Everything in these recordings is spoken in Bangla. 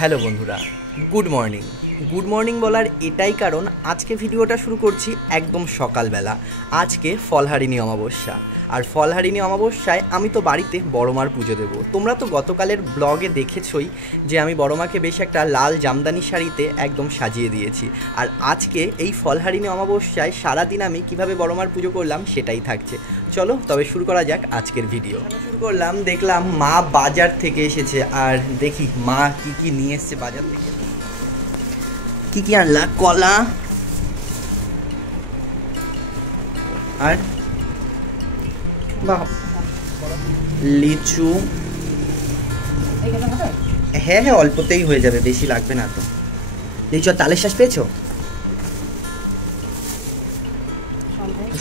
হ্যালো বন্ধুরা, গুড মর্নিং বলার এটাই কারণ আজকে ভিডিওটা শুরু করছি একদম সকালবেলা। আজকে ফলহারিণী অমাবস্যা, আর ফলহারিণী অমাবস্যায় আমি তো বাড়িতে বড়মার পুজো দেব। তোমরা তো গতকালের ব্লগে দেখেছই যে আমি বড়মাকে বেশ একটা লাল জামদানি শাড়িতে একদম সাজিয়ে দিয়েছি। আর আজকে এই ফলহারিণী অমাবস্যায় সারাদিন আমি কিভাবে বড়মার পুজো করলাম সেটাই থাকছে। চলো তবে শুরু করা যাক আজকের ভিডিও। শুরু করলাম, দেখলাম মা বাজার থেকে এসেছে, আর দেখি মা কি কি নিয়ে এসছে বাজার থেকে। কি কি আনলা? কলা আর বাহ লিচু। হ্যাঁ হ্যাঁ, অল্পতেই হয়ে যাবে, বেশি লাগবে না তো। লিচু আর তালের শ্বাস পেয়েছো?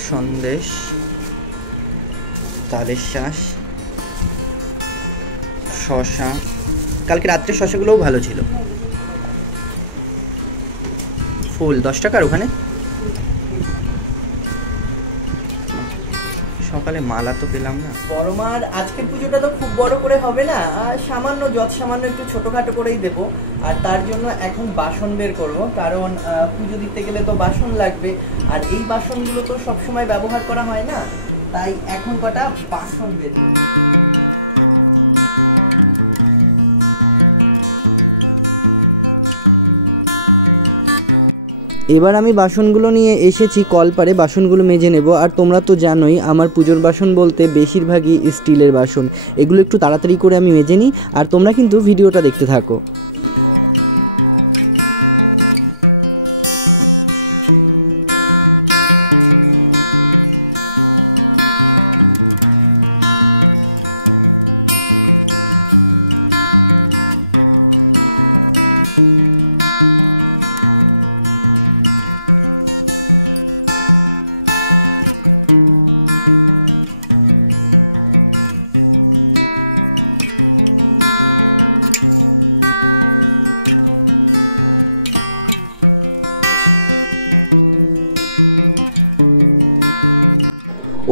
সন্দেশ, তালের শ্বাস, শশা। কালকে রাত্রে শশাগুলোও ভালো ছিল। ফুল 10 টাকার ওখানে। সকালে মালা তো পেলাম না। বড়মার আজকের পুজোটা তো খুব বড় করে হবে না, আর সামান্য একটু ছোটখাটো করেই দেবো। আর তার জন্য এখন বাসন বের করব, কারণ পুজো দিতে গেলে তো বাসন লাগবে, আর এই বাসনগুলো তো সবসময় ব্যবহার করা হয় না, তাই এখন কটা বাসন বের করব। এবার আমি বাসনগুলো নিয়ে এসেছি কলপারে, বাসনগুলো মেজে নেব। আর তোমরা তো জানোই আমার পুজোর বাসন বলতে বেশিরভাগই স্টিলের বাসন। এগুলো একটু তাড়াতাড়ি করে আমি মেজে নিই, আর তোমরা কিন্তু ভিডিওটা দেখতে থাকো।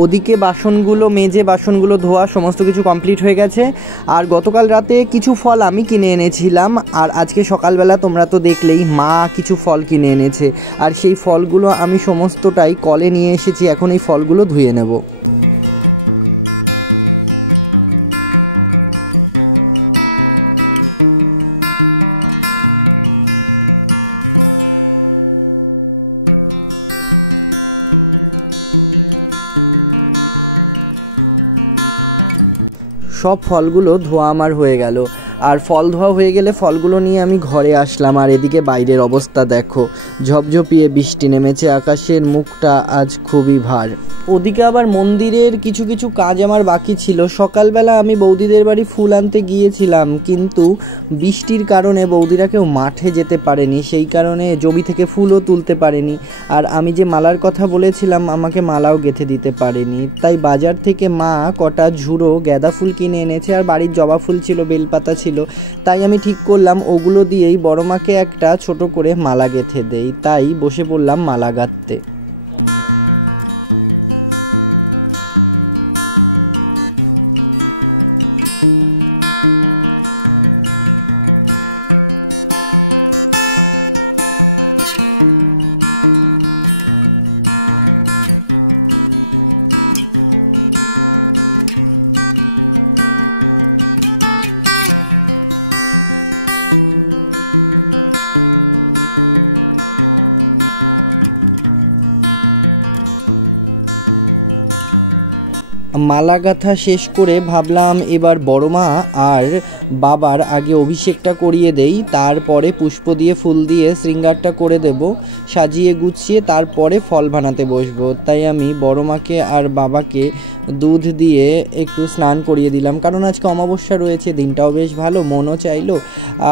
ওদিকে বাসনগুলো মেজে বাসনগুলো ধোয়া সমস্ত কিছু কমপ্লিট হয়ে গেছে। আর গতকাল রাতে কিছু ফল আমি কিনে এনেছিলাম, আর আজকে সকালবেলা তোমরা তো দেখলেই মা কিছু ফল কিনে এনেছে, আর সেই ফলগুলো আমি সমস্তটাই কলে নিয়ে এসেছি। এখন এই ফলগুলো ধুয়ে নেব। সব ফলগুলো ধোয়া আমার হয়ে গেল, আর ফল ধোয়া হয়ে গেলে ফলগুলো নিয়ে আমি ঘরে আসলাম। আর এদিকে বাইরের অবস্থা দেখো, ঝপঝপিয়ে বৃষ্টি নেমেছে, আকাশের মুখটা আজ খুবই ভার। ওদিকে আবার মন্দিরের কিছু কিছু কাজ আমার বাকি ছিল। সকালবেলা আমি বৌদিদের বাড়ি ফুল আনতে গিয়েছিলাম, কিন্তু বৃষ্টির কারণে বৌদিরা কেউ মাঠে যেতে পারেনি, সেই কারণে জমি থেকে ফুলও তুলতে পারেনি। আর আমি যে মালার কথা বলেছিলাম আমাকে মালাও গেঁথে দিতে পারেনি, তাই বাজার থেকে মা কটা ঝুড়ো গাঁদা ফুল কিনে এনেছে, আর বাড়ির জবা ফুল ছিল, বেলপাতা ছিল। তাই আমি ঠিক করলাম ওগুলো দিয়েই বড়মাকে একটা ছোট করে মালা গেঁথে দেই। তাই বসে পড়লাম মালা গাঁথতে। মালা গাঁথা শেষ করে ভাবলাম এবার বড়মা আর বাবার আগে অভিষেকটা করিয়ে দেই, তারপরে পুষ্প দিয়ে ফুল দিয়ে শৃঙ্গারটা করে দেব, সাজিয়ে গুছিয়ে তারপরে ফল বানাতে বসবো। তাই আমি বড়মাকে আর বাবাকে দুধ দিয়ে একটু স্নান করিয়ে দিলাম, কারণ আজকে অমাবস্যা রয়েছে, দিনটাও বেশ ভালো, মনও চাইলো।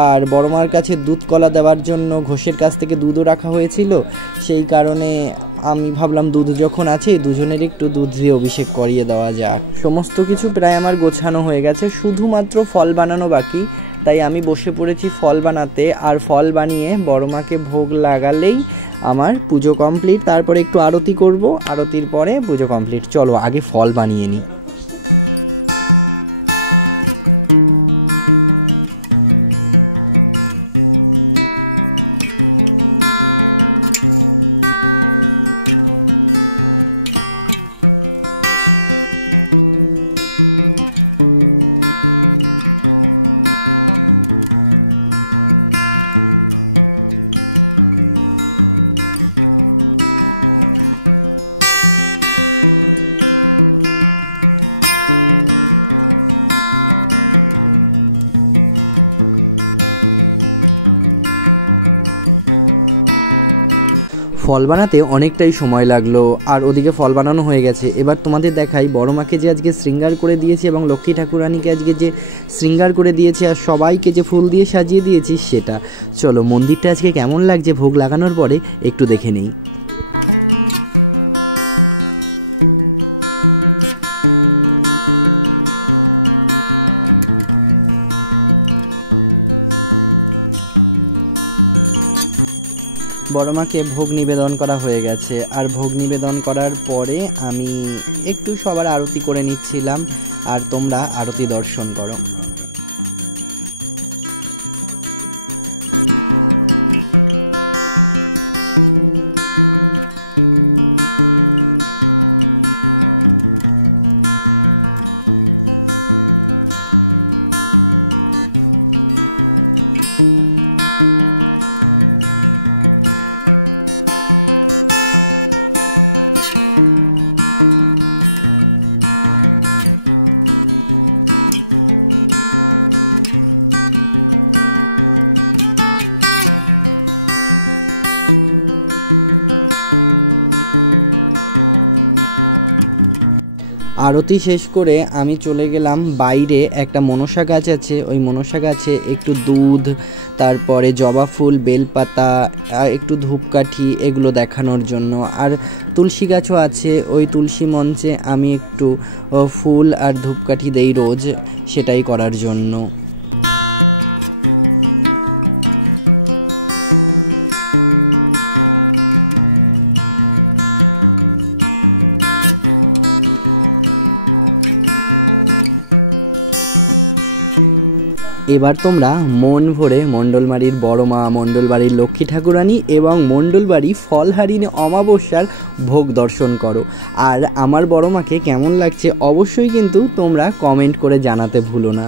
আর বড়মার কাছে দুধ কলা দেওয়ার জন্য ঘোষের কাছ থেকে দুধও রাখা হয়েছিল, সেই কারণে আমি ভাবলাম দুধ যখন আছে দুজনের একটু দুধ দিয়ে অভিষেক করিয়ে দেওয়া যাক। সমস্ত কিছু প্রায় আমার গোছানো হয়ে গেছে, শুধুমাত্র ফল বানানো বাকি। তাই আমি বসে পড়েছি ফল বানাতে, আর ফল বানিয়ে বড়মাকে ভোগ লাগালেই আমার পুজো কমপ্লিট। তারপরে একটু আরতি করব, আরতির পরে পুজো কমপ্লিট। চলো আগে ফল বানিয়ে নিই। ফল বানাতে অনেকটাই সময় লাগলো আর ওদিকে ফল বানানো হয়ে গেছে। এবার তোমাদের দেখাই বড় মাকে যে আজকে শৃঙ্গার করে দিয়েছি এবং লক্ষ্মী ঠাকুরানীকে আজকে যে শৃঙ্গার করে দিয়েছি আর সবাইকে যে ফুল দিয়ে সাজিয়ে দিয়েছি সেটা। চলো মন্দিরটা আজকে কেমন লাগছে ভোগ লাগানোর পরে একটু দেখে নেই। বড় মাকে ভোগ নিবেদন করা হয়ে গেছে আর ভোগ নিবেদন করার পরে আমি একটু সবার আরতি করে নিচ্ছিলাম আর তোমরা আরতি দর্শন করো। আরতি শেষ করে আমি চলে গেলাম বাইরে, একটা মনসা গাছ আছে, ওই মনসা গাছে একটু দুধ, তারপরে জবা ফুল, বেলপাতা, একটু ধূপকাঠি এগুলো দেখানোর জন্য। আর তুলসী গাছও আছে, ওই তুলসী মঞ্চে আমি একটু ফুল আর ধূপকাঠি দেই রোজ, সেটাই করার জন্য। এবার তোমরা মন ভরে মণ্ডলবাড়ির বড় মা, মণ্ডলবাড়ির লক্ষ্মী ঠাকুরানী এবং মণ্ডলবাড়ি ফলহারিণী অমাবস্যার ভোগ দর্শন করো। আর আমার বড় মাকে কেমন লাগছে অবশ্যই কিন্তু তোমরা কমেন্ট করে জানাতে ভুলো না।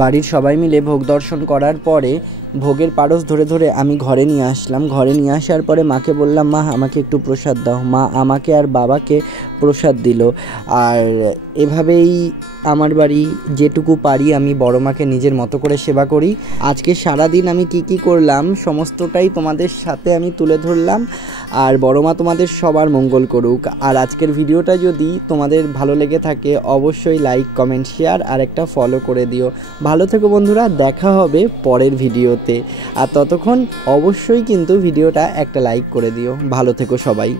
বাড়ির সবাই মিলে ভোগ দর্শন করার পরে ভোগের পারস ধরে ধরে আমি ঘরে নিয়ে আসলাম। ঘরে নিয়ে আসার পরে মাকে বললাম, মা আমাকে একটু প্রসাদ দাও। মা আমাকে আর বাবাকে প্রসাদ দিল। আর এভাবেই আমার বাড়ি যেটুকু পারি আমি বড় মাকে নিজের মতো করে সেবা করি। আজকে সারাদিন আমি কি করলাম সমস্তটাই তোমাদের সাথে আমি তুলে ধরলাম। আর বড় মা তোমাদের সবার মঙ্গল করুক। আর আজকের ভিডিওটা যদি তোমাদের ভালো লেগে থাকে অবশ্যই লাইক, কমেন্ট, শেয়ার আর একটা ফলো করে দিও। ভালো থেকো বন্ধুরা, দেখা হবে পরের ভিডিওতে। আর ততক্ষণ অবশ্যই কিন্তু ভিডিওটা একটা লাইক করে দিও। ভালো থেকো সবাই।